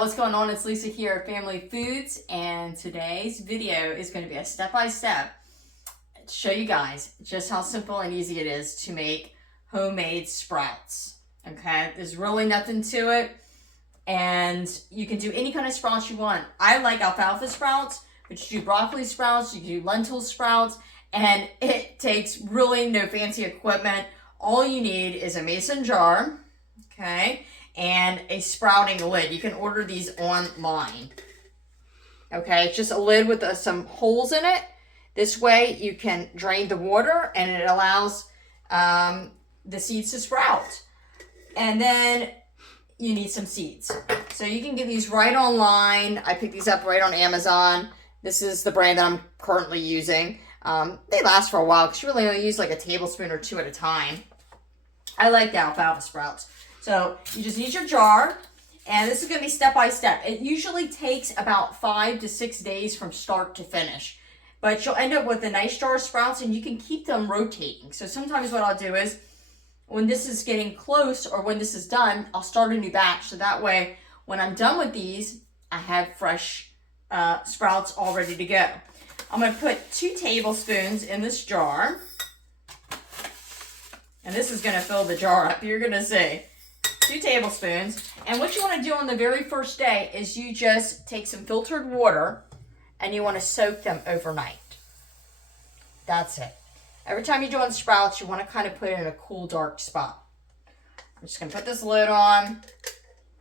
what's going on? It's Lisa here at Family Foods, and today's video is going to be a step-by-step to show you guys just how simple and easy it is to make homemade sprouts. Okay, there's really nothing to it, and you can do any kind of sprouts you want. I like alfalfa sprouts, but you do broccoli sprouts, you can do lentil sprouts, and it takes really no fancy equipment. All you need is a mason jar, okay, and a sprouting lid. You can order these online. Okay, it's just a lid with some holes in it. This way you can drain the water and it allows the seeds to sprout. And then you need some seeds. So you can get these right online. I picked these up right on Amazon. This is the brand that I'm currently using. They last for a while because you really only use like a tablespoon or two at a time. I like the alfalfa sprouts. So you just need your jar, and this is going to be step by step. It usually takes about 5 to 6 days from start to finish, but you'll end up with a nice jar of sprouts, and you can keep them rotating. So sometimes what I'll do is, when this is getting close or when this is done, I'll start a new batch. So that way, when I'm done with these, I have fresh sprouts all ready to go. I'm going to put 2 tablespoons in this jar, and this is going to fill the jar up. You're going to see. 2 tablespoons. And what you want to do on the very first day is you just take some filtered water and you want to soak them overnight. That's it. Every time you're doing sprouts, you want to kind of put it in a cool, dark spot. I'm just going to put this lid on.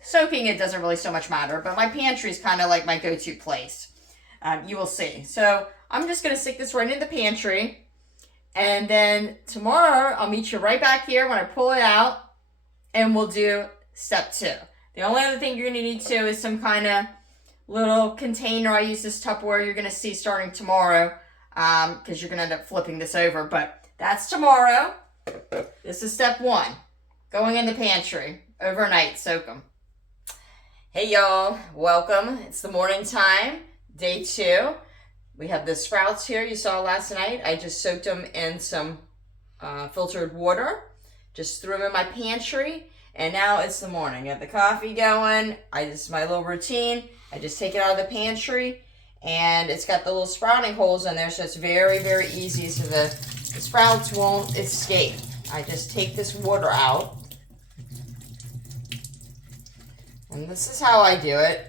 Soaking it doesn't really so much matter, but my pantry is kind of like my go-to place. You will see. So I'm just going to stick this right in the pantry. And then tomorrow, I'll meet you right back here when I pull it out. And we'll do step 2. The only other thing you're going to need too is some kind of little container. I use this Tupperware you're going to see starting tomorrow because you're going to end up flipping this over. But that's tomorrow. This is step 1. Going in the pantry. Overnight. Soak them. Hey y'all. Welcome. It's the morning time. Day 2. We have the sprouts here you saw last night. I just soaked them in some filtered water. Just threw them in my pantry, and now it's the morning. I have the coffee going. This is my little routine. I just take it out of the pantry, and it's got the little sprouting holes in there, so it's very, very easy, so the sprouts won't escape. I just take this water out, and this is how I do it.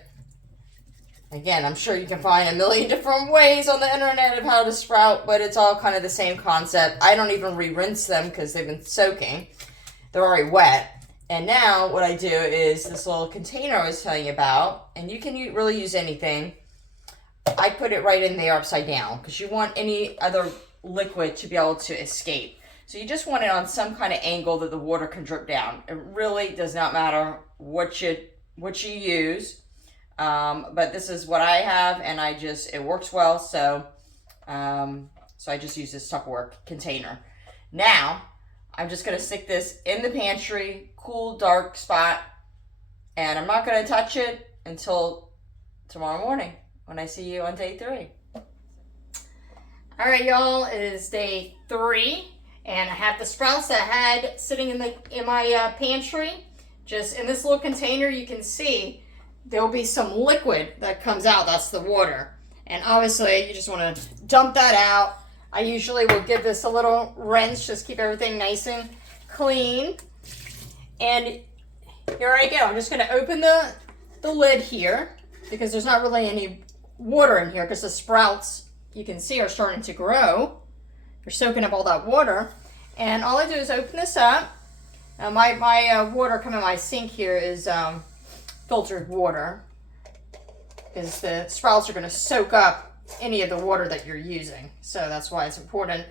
Again, I'm sure you can find a million different ways on the internet of how to sprout, but it's all kind of the same concept. I don't even re-rinse them because they've been soaking. They're already wet. And now what I do is this little container I was telling you about, and you can really use anything. I put it right in there upside down because you want any other liquid to be able to escape. So you just want it on some kind of angle that the water can drip down. It really does not matter what you use. But this is what I have, and it works well, so I just use this Tupperware container. Now, I'm just going to stick this in the pantry, cool, dark spot, and I'm not going to touch it until tomorrow morning when I see you on day 3. All right, y'all, it is day 3, and I have the sprouts that I had sitting in my pantry. Just in this little container, you can see there'll be some liquid that comes out. That's the water. And obviously, you just want to dump that out. I usually will give this a little rinse, just keep everything nice and clean. And here I go. I'm just going to open the lid here because there's not really any water in here because the sprouts, you can see, are starting to grow. They're soaking up all that water. And all I do is open this up. Now my water coming in my sink here is filtered water because the sprouts are going to soak up any of the water that you're using. So that's why it's important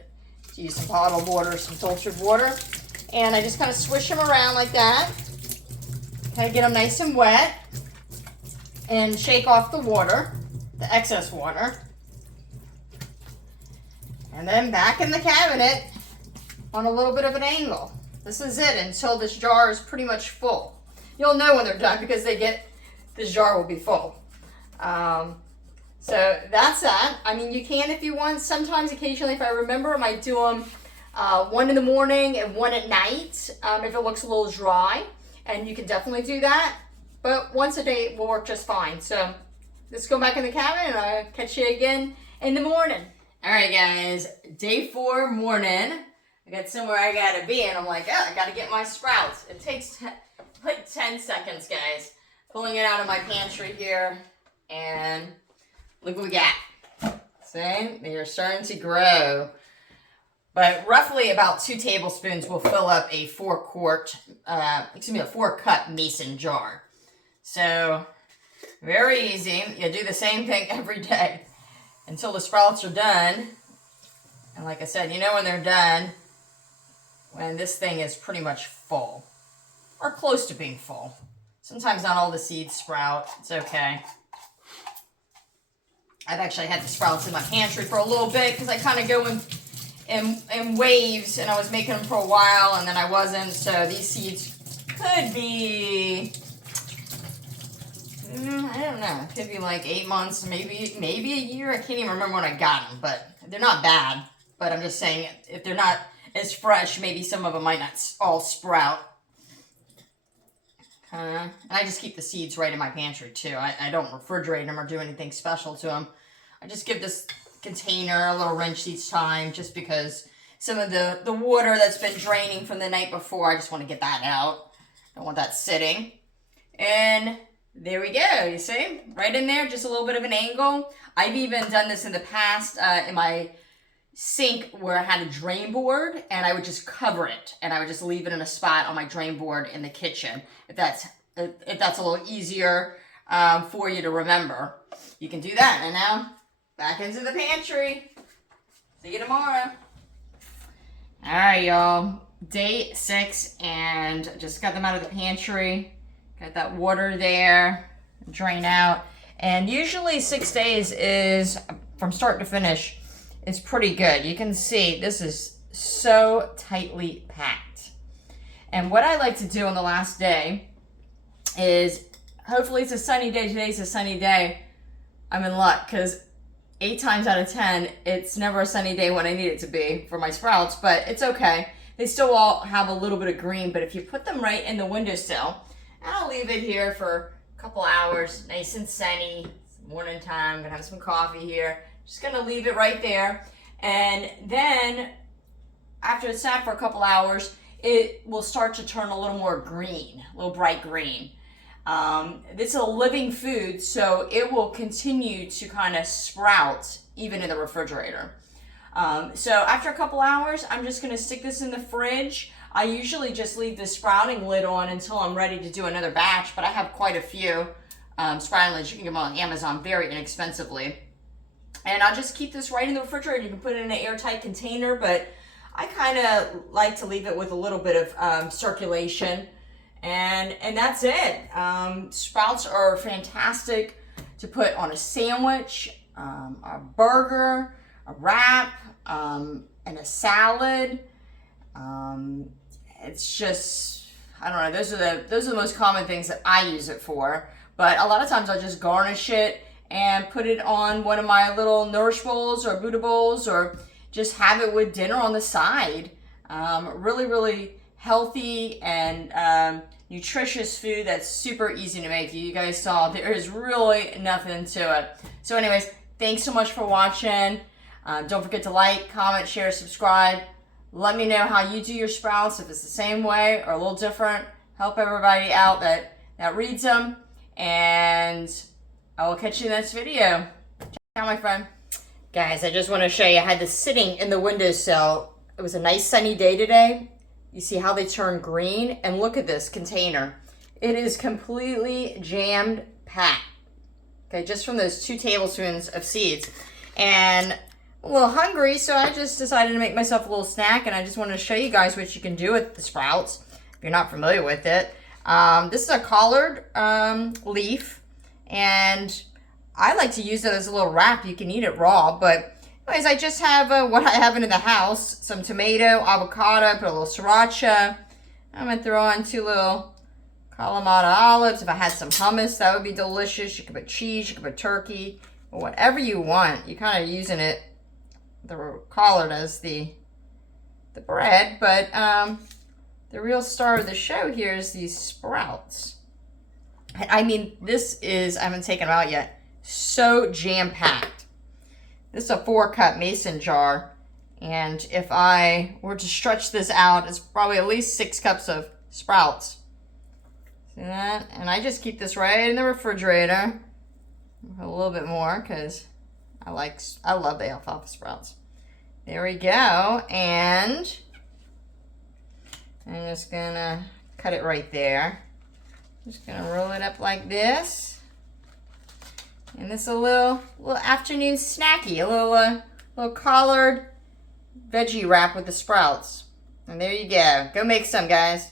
to use some bottled water, some filtered water. And I just kind of swish them around like that. Kind of get them nice and wet. And shake off the water, the excess water. And then back in the cabinet on a little bit of an angle. This is it until this jar is pretty much full. You'll know when they're done because this jar will be full. So that's that. I mean, you can if you want. Sometimes, occasionally, if I remember, I might do them 1 in the morning and 1 at night if it looks a little dry. And you can definitely do that. but once a day will work just fine. So let's go back in the cabin and I'll catch you again in the morning. All right, guys, day 4 morning. I got somewhere I gotta be, and I'm like, oh, I gotta get my sprouts. It takes like 10 seconds, guys. Pulling it out of my pantry here, and look what we got. See, they are starting to grow. But roughly about 2 tablespoons will fill up a 4-cup mason jar. So, very easy. You do the same thing every day until the sprouts are done. And like I said, you know when they're done, when this thing is pretty much full. Or close to being full. Sometimes not all the seeds sprout. It's okay. I've actually had the sprouts in my pantry for a little bit because I kind of go in waves, and I was making them for a while and then I wasn't. So these seeds could be, I don't know, could be like 8 months, maybe a year. I can't even remember when I got them, but they're not bad. But I'm just saying, if they're not as fresh, maybe some of them might not all sprout. And I just keep the seeds right in my pantry too. I don't refrigerate them or do anything special to them. I just give this container a little rinse each time, just because some of the water that's been draining from the night before, I just want to get that out. Don't want that sitting. And there we go, you see? Right in there, just a little bit of an angle. I've even done this in the past in my sink where I had a drain board, and I would just cover it, and I would just leave it in a spot on my drain board in the kitchen. If that's a little easier for you to remember, you can do that. And now back into the pantry. See you tomorrow. All right, y'all. Day 6, and just got them out of the pantry. Got that water there, drain out, and usually 6 days is from start to finish. It's pretty good. You can see this is so tightly packed. And what I like to do on the last day is, hopefully it's a sunny day. Today's a sunny day. I'm in luck because 8 times out of 10, it's never a sunny day when I need it to be for my sprouts, but it's okay. They still all have a little bit of green, but if you put them right in the windowsill, and I'll leave it here for a couple hours, nice and sunny. It's morning time. I'm gonna have some coffee here. Just gonna leave it right there, and then after it's sat for a couple hours, it will start to turn a little more green, a little bright green. This is a living food, so it will continue to kind of sprout even in the refrigerator. So after a couple hours, I'm just gonna stick this in the fridge. I usually just leave the sprouting lid on until I'm ready to do another batch, but I have quite a few sprouting lids. You can get them on Amazon very inexpensively. And I'll just keep this right in the refrigerator. You can put it in an airtight container, but I kind of like to leave it with a little bit of circulation. And that's it. Sprouts are fantastic to put on a sandwich, a burger, a wrap, and a salad. It's just, I don't know, those are the most common things that I use it for. But a lot of times I'll just garnish it and put it on one of my little Nourish bowls or Buddha bowls, or just have it with dinner on the side. Really, really healthy and nutritious food that's super easy to make. You guys saw there is really nothing to it. So anyways, thanks so much for watching. Don't forget to like, comment, share, subscribe. Let me know how you do your sprouts, if it's the same way or a little different. Help everybody out that reads them. And I will catch you in the next video. Ciao, my friend. Guys, I just want to show you. I had this sitting in the windowsill. It was a nice sunny day today. You see how they turn green? And look at this container. It is completely jammed packed. Okay, just from those 2 tablespoons of seeds. And I'm a little hungry, so I just decided to make myself a little snack, and I just wanted to show you guys what you can do with the sprouts if you're not familiar with it. This is a collard leaf, and I like to use it as a little wrap. You can eat it raw, but anyways, I just have what I have in the house. Some tomato, avocado, put a little sriracha. I'm going to throw on 2 little Kalamata olives. If I had some hummus, that would be delicious. You could put cheese, you could put turkey, or whatever you want. You're kind of using it, the collard, as the bread, but the real star of the show here is these sprouts. I mean, this is, I haven't taken them out yet, so jam-packed. This is a 4-cup mason jar, and if I were to stretch this out, it's probably at least 6 cups of sprouts. See that? And I just keep this right in the refrigerator. A little bit more, because I love the alfalfa sprouts. There we go, and I'm just gonna cut it right there. Just gonna roll it up like this. And this is a little afternoon snacky, a little collard veggie wrap with the sprouts. And there you go. Go make some, guys.